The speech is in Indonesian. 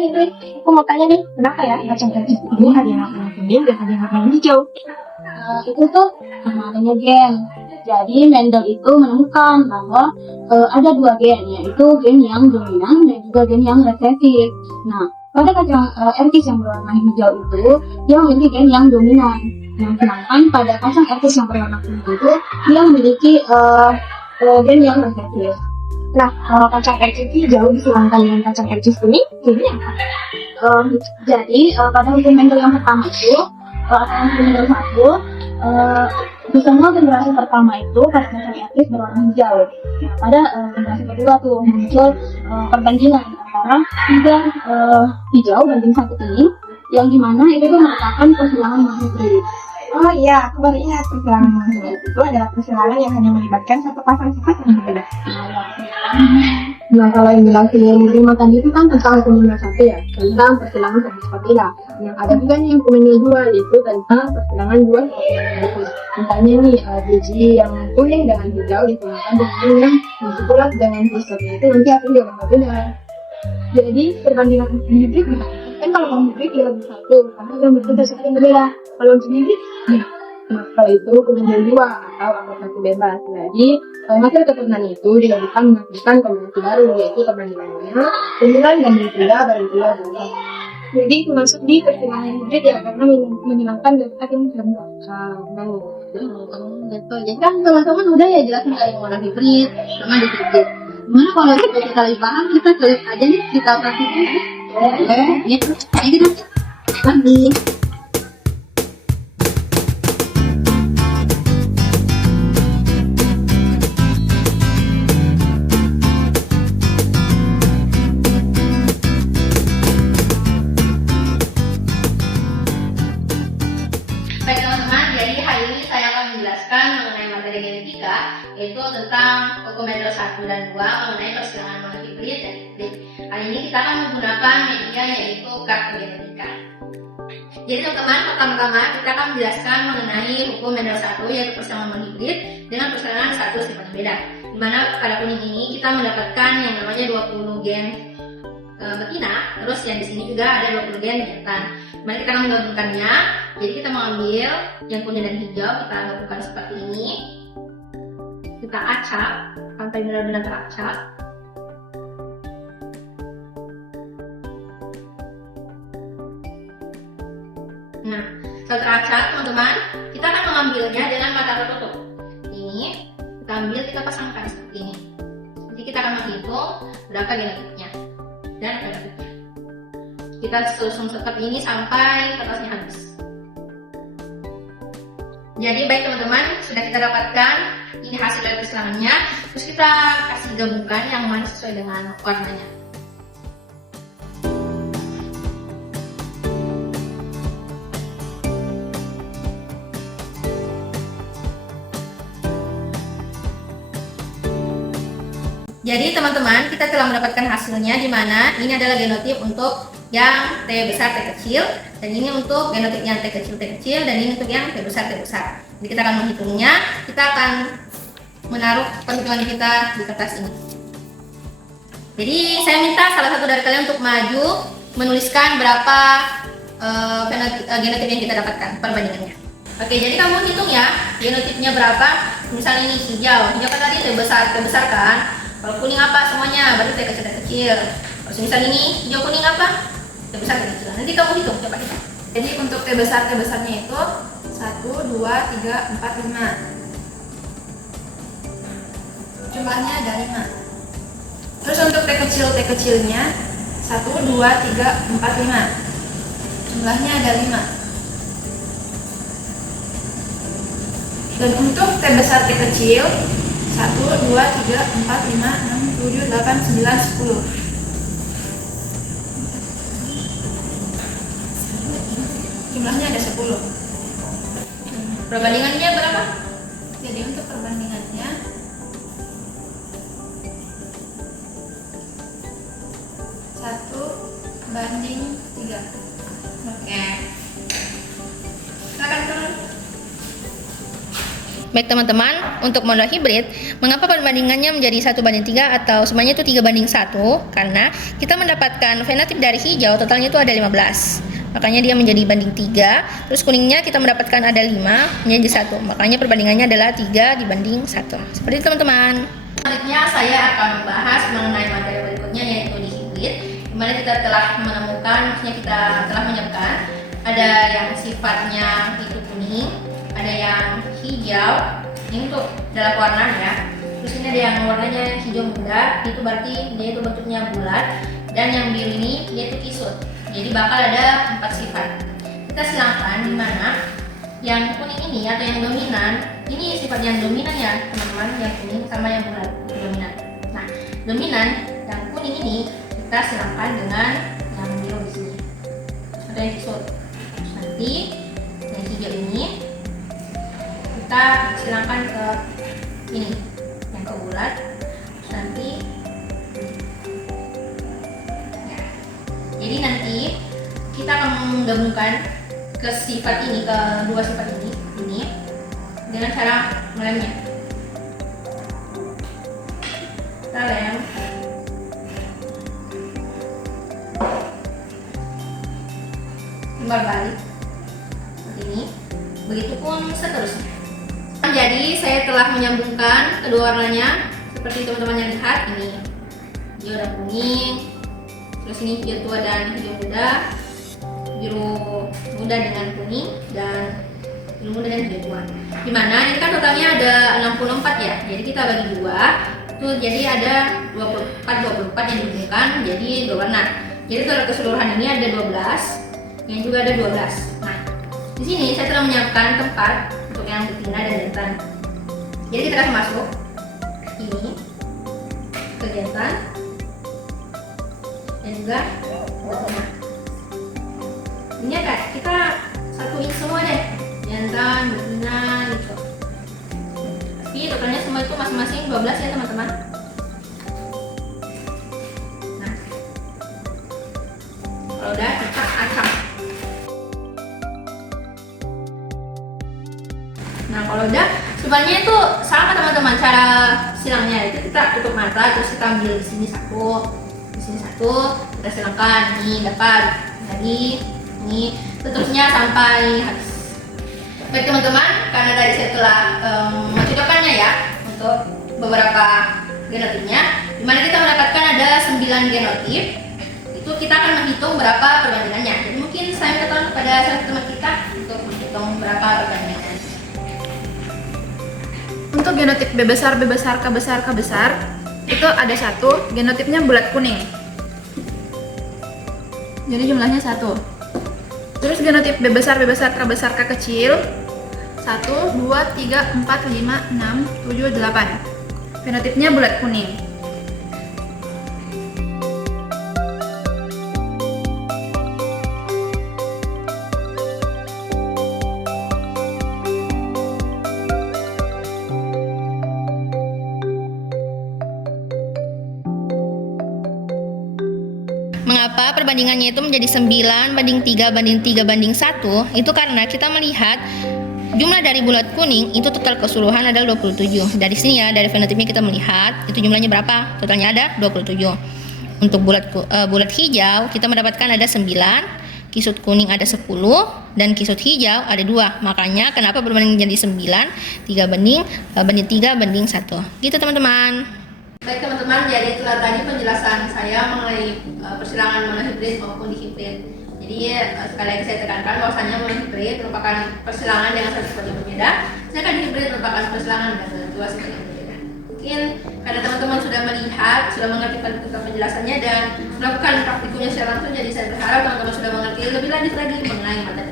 Indri, aku mau tanya nih, kenapa ya kacang kerjis itu ada yang warna kuning dan ada yang warna hijau? Itu tuh namanya gen. Jadi Mendel itu menemukan bahwa ada dua gen, yaitu gen yang dominan dan juga gen yang resesif. Nah, pada kacang erkis yang berwarna hijau itu, dia memiliki gen yang dominan. Nah, sedangkan pada kacang erkis yang berwarna kuning itu, dia memiliki gen yang resesif. Nah, kalau kacang erkis hijau dihilangkan dengan kacang erkis kuning, ini apa? Jadi pada hukum Mendel yang pertama itu, atau hukum Mendel 1, semua generasi pertama itu pada kacang erkis berwarna hijau. Pada generasi kedua tuh muncul perbandingan antara tiga hijau banding satu kuning, yang dimana itu tuh merupakan persilangan hibrid. Oh iya, aku baru ingat persilangan hibrid itu adalah persilangan yang hanya melibatkan satu pasang sifat yang berbeda. Nah, kalau yang jelasin yang menerima tadi itu kan tentang hukum 1 ya, tentang persilangan satu sifat ilah. Yang ada juga nih yang hukum 2, yaitu tentang persilangan dua sifat. Misalnya nih, biji yang kuning dengan hijau digunakan dengan yang bulat dengan hijaunya itu nanti akan juga berbeda. Jadi perbandingan hibrid kan kalau hibrid dia lebih satu, karena yang berbeda satu yang berbeda. Kalau untuk hibrid, kalau itu hukum 2 atau akurasi bebas. Jadi hasil keturunan itu dilakukan menghasilkan kombinasi baru, yaitu perbandingannya tunggal dan tiga banding 2. Jadi termasuk di persilangan hibrid ya, karena menghilangkan data yang tidak Betul. Jadi kan teman-teman udah ya jelasin kayak warna hibrid sama hibrid. Gimana kalau kita lebih paham, kita klik aja nih, kita praktikin. Gitu. Kayak gitu. Lagi. Baik teman-teman, jadi hari ini saya akan menjelaskan mengenai materi genetika, yaitu tentang hukum Mendel 1 dan 2 mengenai persilangan monohibrid dan hibrid. Hari ini kita akan menggunakan media yaitu kartu genetika. Jadi teman-teman, pertama-tama kita akan menjelaskan mengenai hukum Mendel 1 yaitu persilangan monohibrid dengan persilangan satu sifat beda. Di mana pada kuning ini kita mendapatkan yang namanya 20 gen betina, terus yang di sini juga ada 20 gen jantan. Mari kita akan menggabungkannya. Jadi kita mengambil yang kuning dan hijau, kita gabungkan seperti ini. Kita acak sampai benar-benar teracak. Nah, setelah teracak teman-teman, kita akan mengambilnya dengan mata tertutup. Ini kita ambil, kita pasangkan seperti ini. Jadi kita akan menghitung berapa genotipnya dan fenotipnya. Kita susun seperti ini sampai kertasnya habis. Jadi baik teman-teman, sudah kita dapatkan ini hasil dari persilangannya. Terus kita kasih gabungkan yang mana sesuai dengan warnanya. Jadi teman-teman, kita telah mendapatkan hasilnya, di mana ini adalah genotip untuk yang T besar T kecil, dan ini untuk genotip yang T kecil, dan ini untuk yang T besar T besar. Jadi kita akan menghitungnya, kita akan menaruh perhitungan kita di kertas ini. Jadi saya minta salah satu dari kalian untuk maju menuliskan berapa genotip yang kita dapatkan, perbandingannya. Oke, jadi kamu hitung ya, genotipnya berapa. Misalnya ini hijau kan tadi T besar kan. Kalau kuning apa semuanya, berarti T kecil. Terus misalnya ini hijau kuning apa? T besar T kecil. Nanti kamu hitung, coba kita. Jadi untuk T besarnya itu 1, 2, 3, 4, 5. Jumlahnya ada 5. Terus untuk T kecilnya 1, 2, 3, 4, 5. Jumlahnya ada 5. Dan untuk T besar T kecil 1, 2, 3, 4, 5, 6, 7, 8, 9, 10. Jumlahnya ada 10. Perbandingannya berapa? Jadi untuk perbandingannya 1:3. Oke. Silakan turun. Baik teman-teman, untuk model hibrid, mengapa perbandingannya menjadi 1:3 atau semuanya itu 3:1? Karena kita mendapatkan fenotip dari hijau totalnya itu ada 15. Makanya dia menjadi banding 3. Terus kuningnya kita mendapatkan ada 5 menjadi 1. Makanya perbandingannya adalah 3:1. Seperti itu teman-teman. Selanjutnya saya akan membahas mengenai materi berikutnya yaitu di hibrid, di mana kita telah menemukan, maksudnya kita telah menyiapkan ada yang sifatnya itu kuning, ada yang hijau, ini untuk dalam warna ya. Terus ini ada yang warnanya hijau muda, itu berarti dia itu bentuknya bulat, dan yang biru ini dia itu kisut. Jadi bakal ada 4 sifat. Kita silangkan di mana yang kuning ini atau yang dominan, ini sifat yang dominan ya teman-teman, yang kuning sama yang bulat dominan. Nah, dominan yang kuning ini kita silangkan dengan yang biru di sini atau yang kisut. Nanti yang hijau ini kita silangkan ke ini yang ke bulat, nanti ya. Jadi nanti kita akan menggabungkan ke sifat ini, ke dua sifat ini dengan cara melemnya. Kita lem timbal balik seperti ini, begitupun seterusnya. Jadi saya telah menyambungkan kedua warnanya seperti teman-teman yang lihat ini, hijau dan kuning, terus ini hijau tua dan hijau muda, biru muda dengan kuning, dan biru muda dan hijau tua. Dimana ini kan totalnya ada 64 ya, jadi kita bagi dua, itu jadi ada 24 yang dihubungkan jadi dua warna. Jadi total keseluruhan ini ada 12, yang juga ada 12. Nah, di sini saya telah menyiapkan tempat untuk yang betina dan jantan. Jadi kita akan masuk ini ke jantan dan juga betina. Ini kan kita satuin semua deh, jantan, betina gitu. Tapi totalnya semua itu masing-masing 12 ya teman-teman. Nah, kalau udah kita acak. Nah, kalau udah, sebenarnya itu sama teman-teman cara silangnya. Itu kita tutup mata, terus kita ambil di sini satu, kita silangkan. Ini dapat, jadi ini seterusnya sampai habis. Baik teman-teman, karena tadi saya telah mencocokkannya ya untuk beberapa genotipnya, dimana kita mendapatkan ada 9 genotip. Itu kita akan menghitung berapa perbandingannya. Jadi mungkin saya minta tolong kepada salah satu teman kita untuk menghitung berapa perbandingannya. Untuk genotip B besar, B besar, K besar, K besar, itu ada satu, genotipnya bulat kuning. Jadi jumlahnya 1. Terus genotip B besar, B besar, K besar, K kecil, 1, 2, 3, 4, 5, 6, 7, 8. Genotipnya bulat kuning. Mengapa perbandingannya itu menjadi 9:3:3:1? Itu karena kita melihat jumlah dari bulat kuning itu total keseluruhan adalah 27. Dari sini ya, dari fenotipnya kita melihat itu jumlahnya berapa? Totalnya ada 27. Untuk bulat hijau kita mendapatkan ada 9, kisut kuning ada 10, dan kisut hijau ada 2. Makanya kenapa perbandingan jadi 9, 3:3:1. Gitu teman-teman. Baik teman-teman, jadi itulah tadi penjelasan saya mengenai persilangan monohibrid maupun dihibrid. Jadi sekali lagi saya tekankan bahwasanya monohibrid merupakan persilangan dengan satu sifat yang berbeda, sedangkan hibrid merupakan persilangan dengan dua sifat yang berbeda. Mungkin karena teman-teman sudah melihat, sudah mengerti penjelasannya dan melakukan praktikumnya secara langsung, jadi saya berharap teman-teman sudah mengerti lebih lanjut lagi mengenai materi